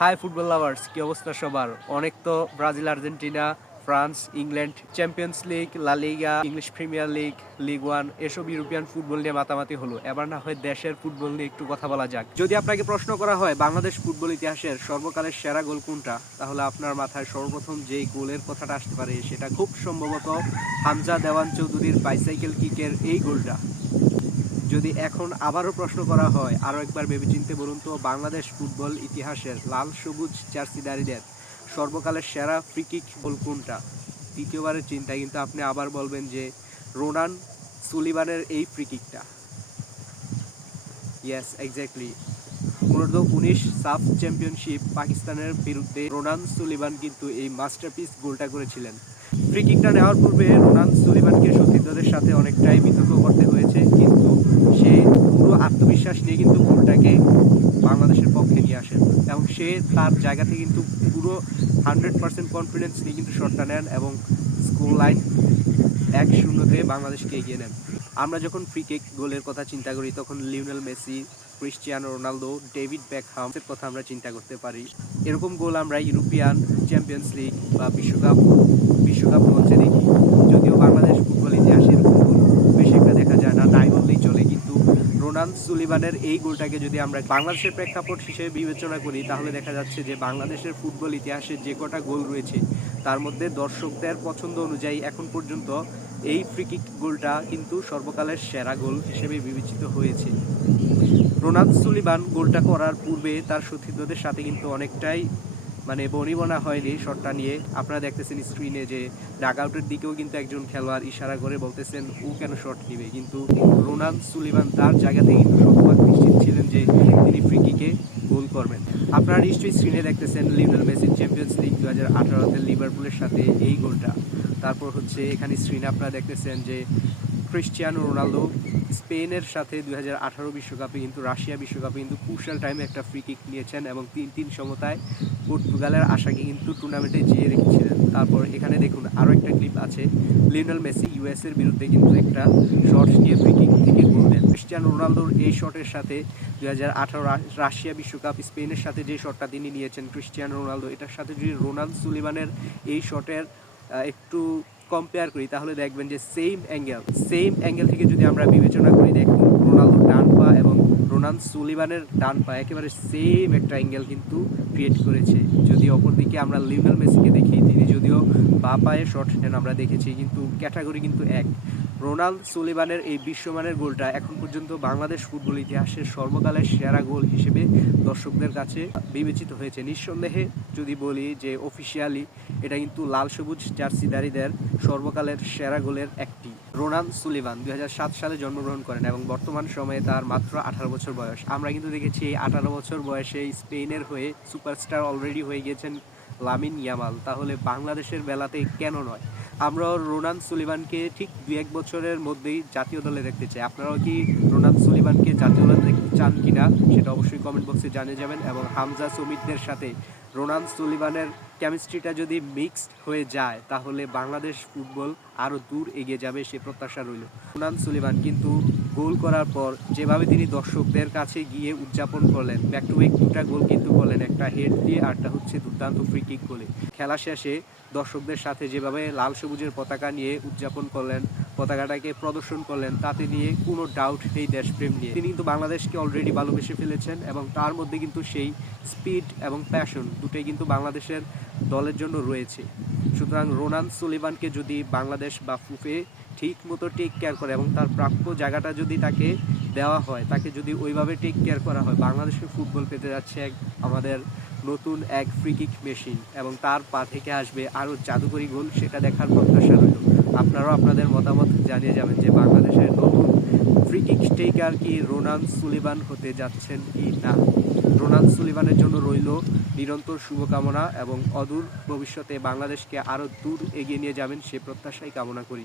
High football lovers, কি অবস্থা সবার? অনেক তো Brazil, Argentina, France, England, Champions League, La Liga, English Premier League, League One এসব ইউরোপিয়ান ফুটবল নিয়ে মাতামাতি হলো। এবার না হয় দেশের ফুটবল নিয়ে একটু কথা বলা যাক। যদি আপনাকে প্রশ্ন করা হয় বাংলাদেশ ফুটবল ইতিহাসের সর্বকালের সেরা গোল কোনটা, তাহলে আপনার মাথায় সর্বপ্রথম যেই গোলের কথাটা আসতে পারে সেটা খুব সম্ভবত হামজা দেওয়ান চৌধুরীর বাইসাইকেল কিকের এই গোলটা। যদি এখন আবারও প্রশ্ন করা হয়, আরও একবার ভেবেচিন্তে বলুন তো বাংলাদেশ ফুটবল ইতিহাসের লাল সবুজ জার্সিধারীদের সর্বকালের সেরা ফ্রিকিক গোল কোনটা, দ্বিতীয়বারের চিন্তায় কিন্তু আপনি আবার বলবেন যে রোনান সুলিভানের এই ফ্রিকিকটা। Yes, exactly. 19 সাফ চ্যাম্পিয়নশিপ পাকিস্তানের বিরুদ্ধে রোনান সুলিভান কিন্তু এই মাস্টারপিস গোলটা করেছিলেন। ফ্রি কিকটা নেওয়ার পূর্বে রোনান সুলিভানকে সতীর্থদের সাথে অনেকটাই বিতর্ক করতে হয়েছে, কিন্তু সে পুরো আত্মবিশ্বাস নিয়ে কিন্তু গোলটাকে বাংলাদেশের পক্ষে নিয়ে আসেন এবং সে তার জায়গা থেকে কিন্তু পুরো 100% কনফিডেন্স নিয়ে কিন্তু শটটা নেন এবং স্কোর লাইন 1-0-তে বাংলাদেশকে এগিয়ে নেন। আমরা যখন ফ্রি কিক গোলের কথা চিন্তা করি তখন Lionel Messi, Cristiano Ronaldo, David বেকহামের কথা আমরা চিন্তা করতে পারি। এরকম গোল আমরা ইউরোপিয়ান চ্যাম্পিয়ন্স লিগ বা বিশ্বকাপ মঞ্চে দেখি। যদিও বাংলাদেশ ফুটবল ইতিহাসে এরকম গোল বেশি একটা দেখা যায় না, নাই বললেই চলে। কিন্তু রোনান সুলিভানের এই গোলটাকে যদি আমরা বাংলাদেশের প্রেক্ষাপট হিসেবে বিবেচনা করি, তাহলে দেখা যাচ্ছে যে বাংলাদেশের ফুটবল ইতিহাসে যে কটা গোল রয়েছে তার মধ্যে দর্শকদের পছন্দ অনুযায়ী এখন পর্যন্ত এই ফ্রিকিক গোলটা কিন্তু সর্বকালের সেরা গোল হিসেবে বিবেচিত হয়েছে। রোনান সুলিভান গোলটা করার পূর্বে তার সতীর্থদের সাথে কিন্তু অনেকটাই বনিবনা হয়নি শটটা নিয়ে। আপনারা দেখতেছেন স্ক্রিনে যে ডাগআউটের দিকেও কিন্তু একজন খেলোয়াড় ইশারা করে বলতেছেন ও কেন শট নিবে, কিন্তু রোনান সুলিভান তার জায়গা থেকে কিন্তু শতভাগ নিশ্চিত ছিলেন যে তিনি ফ্রি কিকে গোল করবেন। আপনারা নিশ্চয়ই স্ক্রিনে দেখতেছেন লিওনেল মেসির চ্যাম্পিয়ন্স লিগ 2018-তে লিভারপুলের সাথে এই গোলটা। তারপর হচ্ছে এখানে স্ক্রিনে আপনারা দেখতেছেন যে ক্রিস্টিয়ানো রোনালদো স্পেনের সাথে 2018 বিশ্বকাপে কিন্তু রাশিয়া বিশ্বকাপে কিন্তু ক্রুশাল টাইমে একটা ফ্রি কিক নিয়েছেন এবং 3-3 সমতায় পর্তুগালের আশাকে কিন্তু টুর্নামেন্টে জিয়ে রেখেছিলেন। তারপর এখানে দেখুন আরও একটা ক্লিপ আছে, লিওনেল মেসি ইউএসের বিরুদ্ধে কিন্তু একটা শট নিয়ে ফ্রি কিক থেকে গোল দেন। ক্রিস্টিয়ানো রোনালদোর এই শটের সাথে 2018 রাশিয়া বিশ্বকাপ স্পেনের সাথে যে শটটা তিনি নিয়েছেন ক্রিস্টিয়ানো রোনালদো, এটার সাথে যদি রোনান সুলিভানের এই শটের একটু কম্পেয়ার করি তাহলে দেখবেন যে সেম অ্যাঙ্গেল থেকে যদি আমরা বিবেচনা করি, দেখুন রোনালদোর ডান পা এবং রোনান সুলিভানের ডান পা একেবারে সেম একটা অ্যাঙ্গেল কিন্তু ক্রিয়েট করেছে। যদি অপরদিকে আমরা লিওনেল মেসিকে দেখি, তিনি যদিও বা পায়ে শট নেন আমরা দেখেছি, কিন্তু ক্যাটাগরি কিন্তু এক। রোনান সুলিভানের এই বিশ্বমানের গোলটা এখন পর্যন্ত বাংলাদেশ ফুটবল ইতিহাসের সর্বকালের সেরা গোল হিসেবে দর্শকদের কাছে বিবেচিত হয়েছে। নিঃসন্দেহে যদি বলি যে অফিসিয়ালি এটা কিন্তু লাল সবুজ জার্সিধারীদের সর্বকালের সেরা গোলের একটি। রোনান সুলিভান 2007 সালে জন্মগ্রহণ করেন এবং বর্তমান সময়ে তার মাত্র 18 বছর বয়স। আমরা কিন্তু দেখেছি এই 18 বছর বয়সে স্পেনের হয়ে সুপারস্টার অলরেডি হয়ে গিয়েছেন লামিন ইয়ামাল, তাহলে বাংলাদেশের বেলাতে কেন নয়? আমরাও রোনান সুলিভানকে ঠিক 2-1 বছরের মধ্যেই জাতীয় দলে দেখতে চাই। আপনারাও কি রোনান সুলিভানকে জাতীয় দলে দেখতে চান কিনা সেটা অবশ্যই কমেন্ট বক্সে জানিয়ে যাবেন। এবং হামজা সমিতদের সাথে রোনান সুলিভানের কেমিস্ট্রিটা যদি মিক্সড হয়ে যায় তাহলে বাংলাদেশ ফুটবল আরও দূর এগিয়ে যাবে, সে প্রত্যাশা রইল। রোনান সুলিভান কিন্তু গোল করার পর যেভাবে তিনি দর্শকদের কাছে গিয়ে উদযাপন করলেন, ব্যাক টু ব্যাক 2টা গোল কিন্তু করলেন, একটা হেড দিয়ে আরটা হচ্ছে দুর্দান্ত ফ্রি কিক গোলে। খেলা শেষে দর্শকদের সাথে যেভাবে লাল সবুজের পতাকা নিয়ে উদযাপন করলেন, পতাকাটাকে প্রদর্শন করলেন, তাতে নিয়ে কোনো ডাউট নেই দেশপ্রেম নিয়ে। তিনি কিন্তু বাংলাদেশকে অলরেডি ভালোবেসে ফেলেছেন এবং তার মধ্যে কিন্তু সেই স্পিড এবং প্যাশন দুটোই কিন্তু বাংলাদেশের দলের জন্য রয়েছে। সুতরাং রোনান সুলিভানকে যদি বাংলাদেশ বা ফুফে ঠিক মতো টেক কেয়ার করে এবং তার প্রাপ্য জায়গাটা যদি তাকে দেওয়া হয়, তাকে যদি ওইভাবে টেক কেয়ার করা হয়, বাংলাদেশের ফুটবল পেতে যাচ্ছে আমাদের নতুন এক ফ্রি কিক মেশিন এবং তার পা থেকে আসবে আরও জাদুকরি গোল, সেটা দেখার প্রত্যাশা রইল। আপনারাও আপনাদের মতামত জানিয়ে যাবেন যে বাংলাদেশের নতুন ফ্রি কিক টেকার কি রোনান সুলিভান হতে যাচ্ছেন কি না। রোনান সুলিভানের জন্য রইল নিরন্তর শুভকামনা এবং অদূর ভবিষ্যতে বাংলাদেশকে আরও দূর এগিয়ে নিয়ে যাবেন সে প্রত্যাশাই কামনা করি।